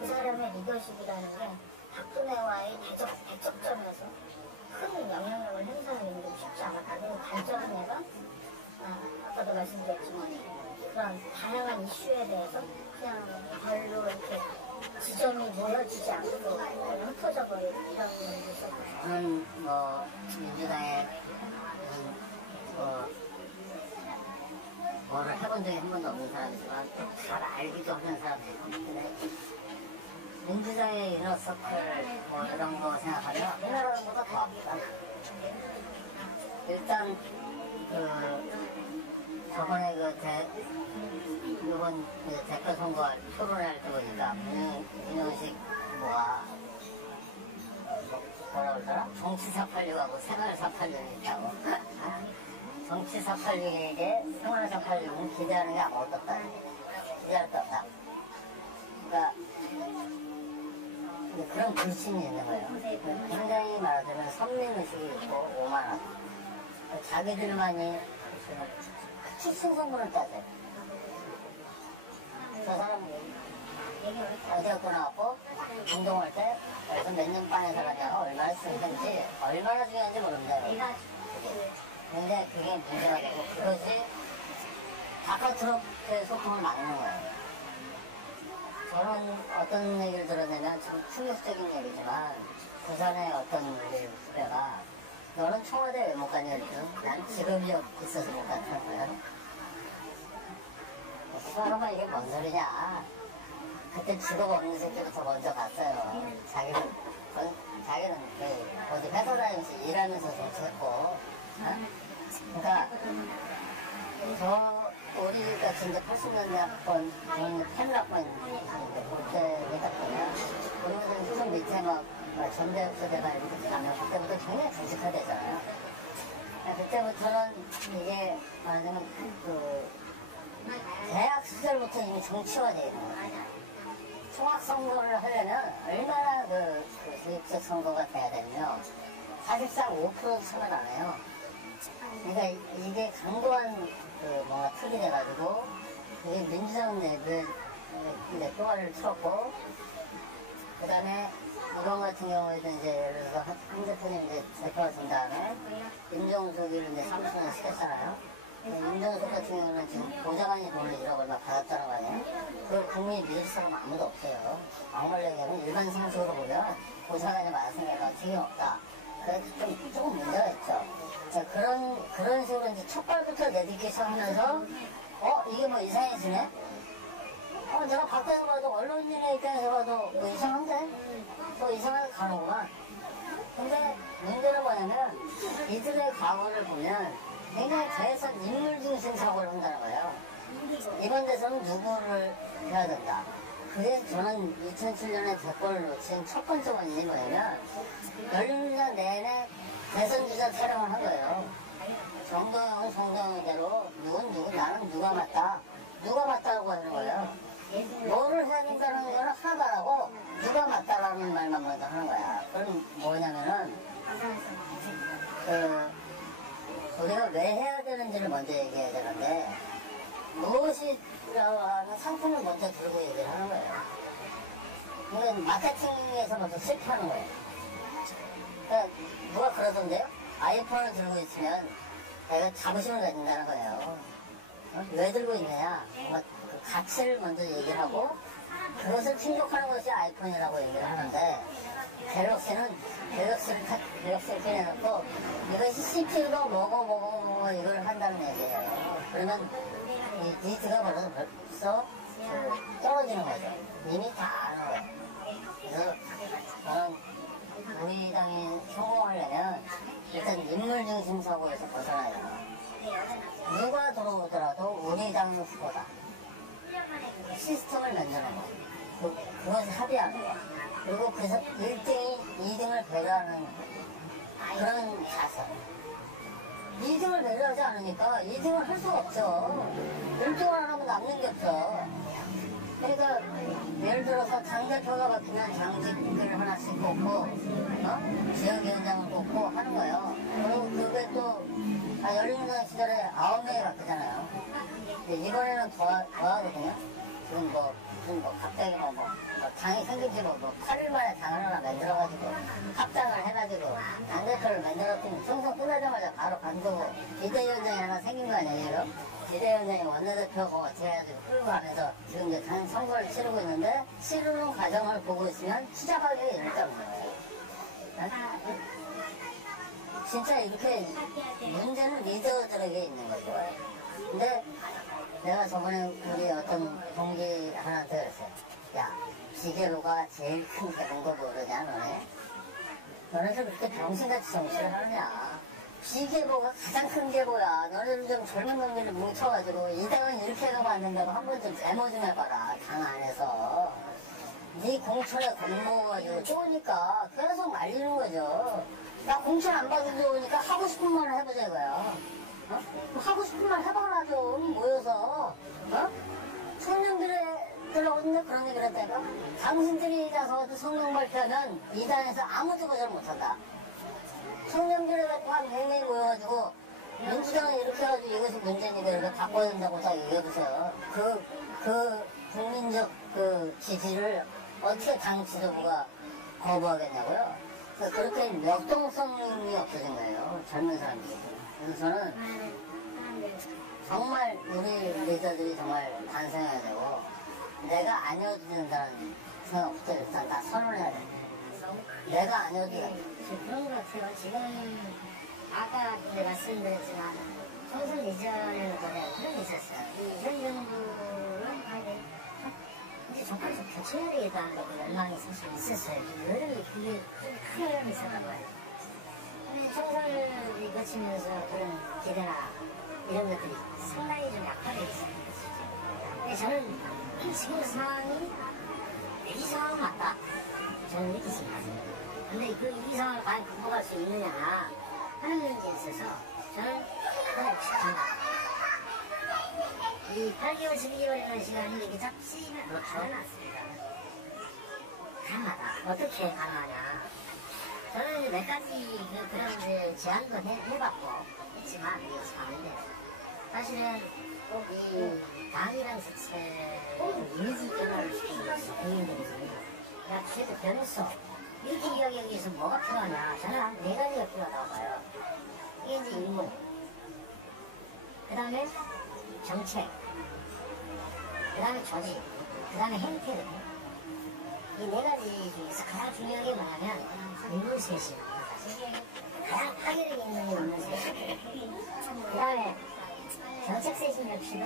그 사람의 리더십이라는 게 박근혜와의 대적점에서 큰 영향력을 행사하는 게 쉽지 않았거든요. 단점은 내가 아까도 말씀드렸지만 그런 다양한 이슈에 대해서 그냥 별로 이렇게 지점이 모여지지 않고 그냥 흩어져 버리는 이런 면도 있었고 저는 민주당의 뭐를 해본 적이 한 번도 없는 사람이지만 잘 알기도 하는 사람이에요. 근데 민주당의 이너서클 뭐 이런 거 생각하면 우리나라는 보다 더 압니다. 일단 저번에 이번 대표 선거 토론할 때 보니까 윤영식 뭐라 그러더라? 정치 486하고 생활 486이 있다고. 정치 486에게 생활 486은 기대하는 게 아무것도 없다. 기대할 게 없다. 그러니까 그런 불신이 있는 거예요. 굉장히 말하자면 선민의식이 있고 오만하고 자기들만이 출신 성분을 따져요. 저 사람 어제학교 나왔고 운동할 때 그래서 몇 년 반에 살았냐고 얼마나 중요한지 얼마나 중요한지 모릅니다. 근데 그게 문제가 되고 그것이 바깥으로의 소통을 막는 거예요. 저는 어떤 얘기를 들어내면 참 충격적인 얘기지만 부산의 어떤 후배가 너는 청와대 왜 못 가냐 그랬더니 난 직업이 있어서 못 갔다는 거야. 사람아 이게 뭔 소리냐. 그때 직업 없는 새끼부터 먼저 갔어요. 자기는 어디 회사 다니면서 일하면서 정치했고 그러니까 우리가 진짜 80년대 학번 팬락번 그때 딱 보면 우리가 수석 밑에 막 전대협소대가 이렇게 가면 그때부터 굉장히 정직화되잖아요. 그때부터는 이게 말하자면 대학 시절부터 이미 정치화되어 있는 거예요. 총학선거를 하려면 얼마나 수입적 선거가 돼야 되냐면 사실상 5%도 참여를 안 해요. 그러니까 이게 강도한 뭔가 틀이 돼가지고 이게 민주당 내부에 또아를 틀었고 그 다음에 이번 같은 경우에도 이제 예를 들어서 한 대표님 이제 대표가 된 다음에 임종석이를 이제 30년 시켰잖아요. 임종석 같은 경우는 지금 보좌관이 돈을 1억 얼마 받았다는 거 아니에요? 그걸 국민이 믿을 사람 아무도 없어요. 막말 얘기하면 일반 상식으로 보면 보좌관이 받았으니까 책임 없다. 그래서 조금 문제가 있죠. 자, 그런 식으로 이제 첫발부터 내딛기 시작하면서 이게 뭐 이상해지네? 내가 밖에서 봐도 언론인의 입장에서 봐도 뭐 이상한데? 또 이상하게 가는구만. 근데 문제는 뭐냐면 이들의 과거를 보면 굉장히 대선 인물 중심 사고를 한다는 거예요. 이번 대선은 누구를 해야 된다. 그래서 저는 2007년에 대권을 놓친 첫 번째 원인이 뭐냐면 열린우리당 내내 대선 주자 촬영을 한 거예요. 정동영은 정동영대로 누군 나는 누가 맞다. 누가 맞다고 하는 거예요. 뭐를 해야 된다는 거는 하나도 안 하고 누가 맞다라는 말만 먼저 하는 거야. 그럼 뭐냐면은 우리가 왜 해야 되는지를 먼저 얘기해야 되는데 무엇이라고 하는 상품을 먼저 들고 얘기를 하는 거예요. 이건 마케팅에서 먼저 실패하는 거예요. 그러니까 누가 그러던데요? 아이폰을 들고 있으면 내가 자부심을 가진다는 거예요. 왜 들고 있느냐? 뭔가 그 가치를 먼저 얘기를 하고 그것을 충족하는 것이 아이폰이라고 얘기를 하는데 갤럭시를 꺼내놓고 이것이 CPU가 뭐고 이걸 한다는 얘기예요. 그러면 이 니트가 벌써 떨어지는 거죠. 이미 다 아는 거예요. 그래서 저는 우리 당이 성공하려면 일단 인물 중심 사고에서 벗어나야 돼요. 누가 들어오더라도 우리 당의 후보다. 시스템을 만드는 거. 그것을 합의하는 거. 그리고 그래서 1등이 2등을 배려하는 그런 자세. 2등을 배려하지 않으니까 2등을 할 수가 없죠. 1등을 안 하면 남는 게 없죠. 그러니까 예를 들어서 당대표가 바뀌면 당직을 하나씩 뽑고 지역위원장을 뽑고 하는 거예요. 그리고 그게 또 열린우리당 시절에 9명이 바뀌잖아요. 근데 이번에는 더 하거든요. 지금 뭐 무슨 뭐 갑자기 뭐 당이 생기지 뭐 8일 만에 당을 하나 만들어가지고 합당을 해가지고 당대표를 만들었더니 총선 끝나자마자 바로 관두고 비대위원장이 하나 생긴 거 아니에요? 비대위원장이 원내대표고 어떻게 해가지고 끌고 가면서 지금 이제 당 선거를 치르고 있는데 치르는 과정을 보고 있으면 투잡하기 일단 진짜 이렇게 문제는 리더들에게 있는 거죠. 근데 내가 저번에 우리 어떤 동기 하나한테 그랬어요. 야, 기계로가 제일 큰 개본 거 모르냐, 너네? 너네들 그렇게 병신같이 정치를 하느냐? 기계로가 가장 큰 개보야. 너네들 좀 젊은 놈들이 뭉쳐가지고 이 당은 이렇게 해가고 안 된다고 한 번 좀 데모 좀 해봐라, 당 안에서. 네 공천에 겁먹어가지고 좋으니까 계속 말리는 거죠. 나 공천 안 받은 좋으니까 하고 싶은 말 해보자 이거야. 어? 하고 싶은 말 해봐라 좀 모여서. 어? 청년들하고 그런 얘기를 했다니까. 당신들이 가서 성명 발표하면 이 당에서 아무도 거절 못한다. 청년들에 갖고 한 100명이 모여가지고 민주당은 이렇게 해가지고 이것이 문제니까 이렇게 바꿔야 된다고 딱 얘기해보세요. 그 국민적 그 지지를 어떻게 당 지도부가 거부하겠냐고요? 그렇게 역동성이 없어진 거예요. 젊은 사람들이. 그래서 저는 정말 우리 리더들이 정말 반성해야 되고 내가 아니어도 된다는 생각부터 일단 다 선언해야 돼. 내가 아니어도 돼. 그런 것 같아요. 지금 아까 말씀드렸지만 총선 이전에는 그런 게 있었어요. 현 정부는 이제 정권에서 교체해야 되겠다는 열망이 사실 있었어요. 여름에 그게 큰 여름이 있었단 말이에요. 근데 총선을 거치면서 그런 기대나 이런 것들이 상당히 좀 약화되어 있어요. 근데 저는 지금 상황이 이 상황은 맞다. 저는 느끼습니다. 근데 이 상황을 과연 극복할 수 있느냐 하는 문제에 있어서 저는 그건 없습니다. 이 8개월, 12개월이라는 시간이 이렇게 짧지는 않습니다. 가능하다. 어떻게 가능하냐. 저는 이제 몇 가지 그런 이제 제안도 해봤고 했지만 이게 참는데 사실은 꼭 이 당이라는 자체의 이미지 변화를 시키는 것이 국민들이 야, 그래도 변했어. 이렇게 이야기하기 위해서 뭐가 필요하냐. 저는 한 4가지가 필요하다고 봐요. 이게 이제 인물, 그 다음에 정책, 그 다음에 조직, 그 다음에 행태들. 이 4가지 중에서 가장 중요한 게 뭐냐면 인물 셋이에요. 가장 파괴력이 있는 게 인물 셋이에요. 그 다음에 정책 셋인 역시도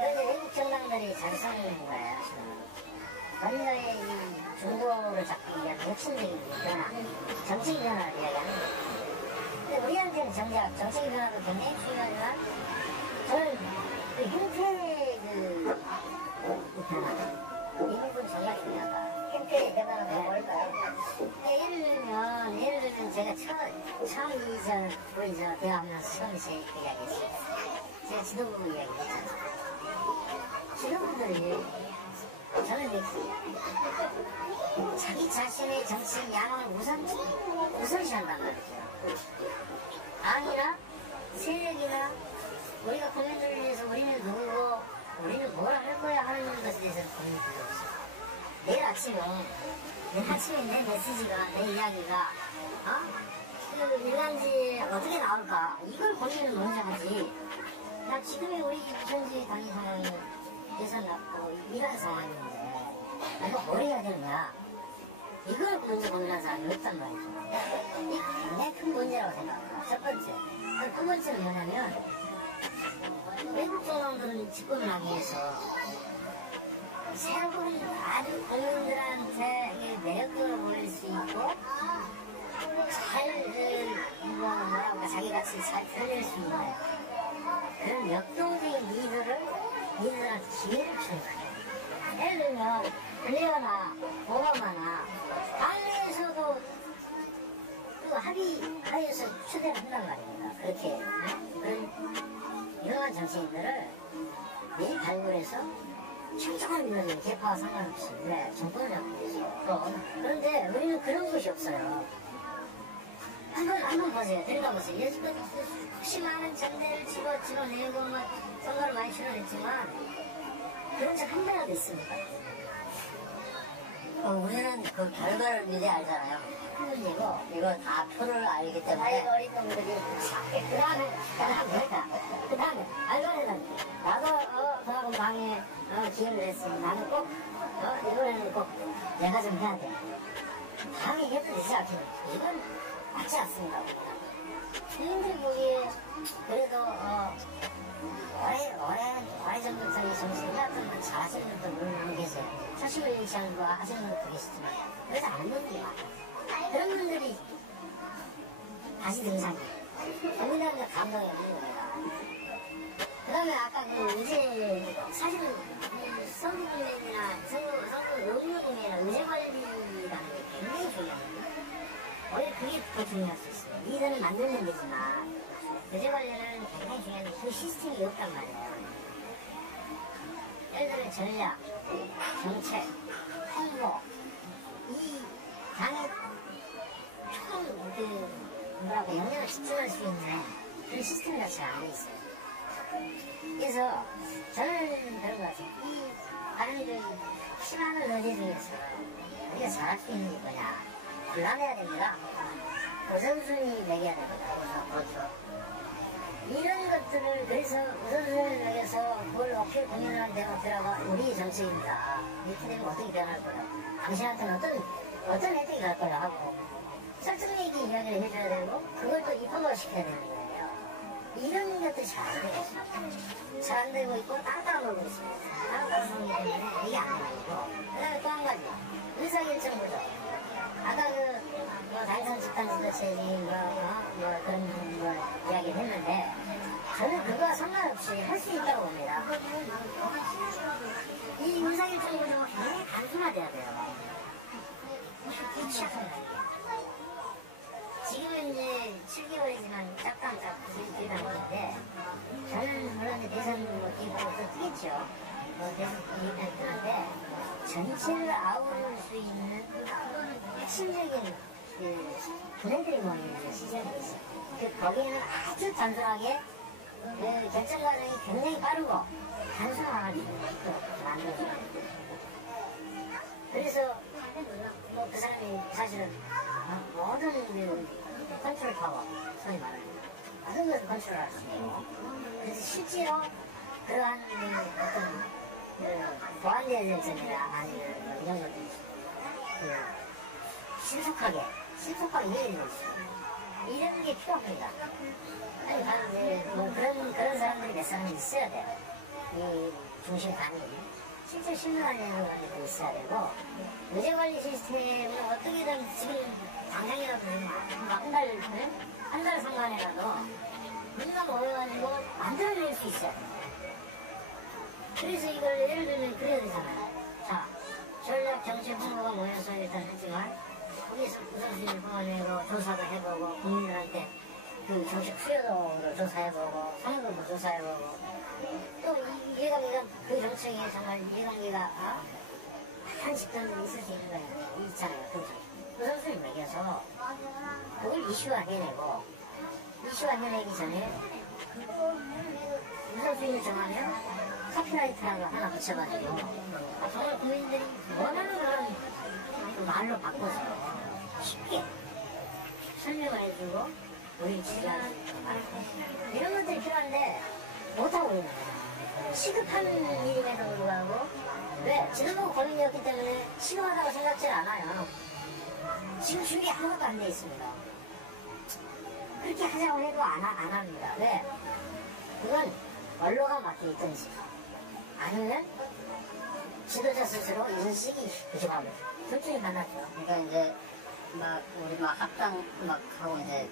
그런데 외국 정당들이 잘 써내는 거예요. 먼저의 이 중도를 잡기 위한 혁신적인 변화, 정책 변화를 이야기하는 거예요. 근데 우리한테는 정작 정책 변화도 굉장히 중요하지만 저는 그 형태의 그 변화, 이 부분 정말 중요하다. 형태의 변화가 뭘까요? 예를 들면 제가 처음 우리 대화하면서 처음 제 이야기했어요. 제가 지도부 이야기했잖아요. 지도부들이 저는 자기 자신의 정치 야망을 우선시한단 말이죠. 당이나 세력이나 우리가 국민들을 위해서 우리는 누구고 우리는 뭘 할 거야 하는 것에 대해서는 고민이 필요 없어요. 내일 아침에 내 메시지가, 내 이야기가 그 일간지에 어떻게 나올까 이걸 고민을 먼저 하지. 나 지금의 우리 현재 당의 상황은 예산 났고 이런 상황인데 내가 뭘 해야 되는 거야. 이걸 먼저 고민하는 사람이 없단 말이죠. 이게 굉장히 큰 문제라고 생각합니다. 첫 번째. 두 번째는 뭐냐면 외국 정당들은 집권을 하기 위해서 새로운 아주 국민들한테 매력을 올릴 수 있고 자기 가치를 잘 살릴 수 있는 그런 역동적인 리더들한테 기회를 주는 거예요. 예를 들면 블레어나 오바마나 당내에서도 그 합의해서 추대를 한단 말입니다. 그렇게 그런 유명한 정치인들을 미리 발굴해서 청정한 민원이 개파와 상관없이 정권을 잡기 위해서 그런데 우리는 그런 것이 없어요. 한번 보세요. 들어가 보세요. 여지껏 혹시 많은 전대를 집어내고 선거를 많이 치러냈지만 그런 적 한 번이라도 있습니까? 우리는 그 결과를 미리 알잖아요. 이거 다 표를 알기 때문에. 어린 놈들이 그 다음에 알바는 나도 그하고 방에 기회를 했으니 나는 꼭 이번에는 꼭 내가 좀 해야 돼. 방이 예쁘지 않게 이건 맞지 않습니다. 주인들 보기에 그래도 오래전부터 이 정신이 같은 건 잘하시는 분도 물론 계세요. 초심을 잃지 않고 하시는 분도 계시지만 그래서 안 분들이 많아요. 그런 분들이 다시 등장해요. 거기다 감동이 없는 겁니다. 그 다음에 아까 의제, 사실은 성분이나 성분 노중노동이나 의제 관리라는 게 굉장히 중요합니다. 원래 그게 더 중요할 수 있어요. 리더는 만들면 되지만 의제 관리는 굉장히 중요한데 그 시스템이 없단 말이에요. 예를 들어 전략, 정책, 홍보, 이 당의 영향을 집중할 수 있는 그런 시스템 자체가 안 돼 있어요. 그래서 저는 그런 것 같아요. 이 사람들 수많은 의제 중에서 우리가 잘할 수 있는 게 뭐냐. 골라내야 됩니다. 우선순위 매겨야 됩니다. 그렇죠. 이런 것들을 그래서 우선순위를 매겨서 그걸 어떻게 공연하는 대목들하고 우리 정책입니다. 이렇게 되면 어떻게 변할 거야. 당신한테는 어떤 혜택이 갈 거야 하고 설득력있게 이야기를 해줘야 되고 그걸 또 입법화 시켜야 되는 거예요. 이런 것들이 잘 안 되고 있어요. 잘 안 되고 있고 땅땅 놀고 있습니다. 땅땅 놀기 때문에 이게 안 되고 그 다음에 또 한 가지 의사결정 구조. 아까 다이선 집단 지도체제 그런 이야기를 했는데 저는 그거와 상관없이 할 수 있다고 봅니다. 이 의사결정 구조가 굉장히 단순화돼야 돼요. 지금은 이제 7개월이지만 짝감짝 뒤담는데 저는 물론 대선 기부도 뜨겠죠. 대선 기부는 뜨는데 전체를 아우를 수 있는 핵심적인 분해들이 모이는 시절이 있어요. 거기에는 아주 단순하게 결정 과정이 굉장히 빠르고 단순화가지고 만들어져요. 그래서 그 사람이 사실은 모든 컨트롤 파워, 소위 말하는 모든 것을 컨트롤할 수 있고 그래서 실제로 그러한 어떤 보안대에 대해서나 아니면 이런 것들 신속하게 이해를 해주시고 이런 게 필요합니다. 아니 그런 사람들이 몇 사람이 있어야 돼요. 이 중심관이 실제 신뢰하는 것도 있어야 되고 의제관리 시스템을 어떻게든 지금 당장이라도 한 달 상관이라도 우리가 모여가지고 만들어낼 수 있어야 돼요. 그래서 이걸 예를 들면 그래야 되잖아요. 자, 전략 정책 홍보가 모여서 일단 했지만 거기서 우선순위를 뽑아내고 조사도 해보고 국민들한테 그 정책 수요도를 조사해보고 상황도 조사해보고 또 이해관계가 그 정책에 정말 이해관계가 한 집단들이 있을 수 있는 거예요. 있잖아요. 그 우선순위 매겨서 그걸 이슈화해내고 이슈화해내기 전에 우선순위를 정하면 카피라이트라고 하나 붙여가지고 정말 국민들이 원하는 그런 말로 바꿔서 쉽게 설명을 해주고 우리 지지하는 이런 것들이 필요한데 못하고 있는 거예요. 시급한 일임에도 불구하고 왜? 지도부가 고민이었기 때문에 시급하다고 생각지 않아요. 지금 준비 아무것도 안 돼 있습니다. 그렇게 하자고 해도 안 합니다. 왜? 그건 원로가 맡겨있든지 아니면 지도자 스스로 인식이 부족합니다. 둘 중에 하나죠. 그러니까 이제 우리 합당 하고 이제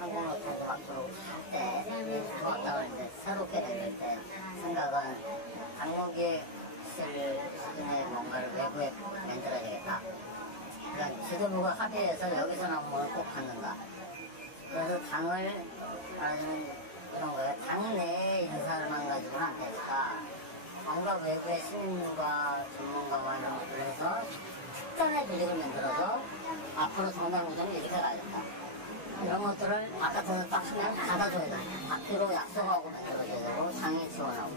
한국으로 다시 앞으로 때 합당을 이제 새롭게 될 때 생각은 당무기획 쓸 수준의 뭔가를 외부에 만들어야 되겠다. 그러니까 지도부가 합의해서 여기서 나오는 꼭 갖는다. 그래서 당을 말하자면 이런 거예요. 당 내의 인사를만 가지고는 안 되니까 당과 외부의 시민과 전문가와 이런 것들을 해서 특단의 조직을 만들어서 앞으로 정당 구조는 이렇게 가야 된다. 이런 것들을 바깥에서 딱 하면 받아줘야 돼. 앞뒤로 약속하고 만들어줘야 되고 당이 지원하고.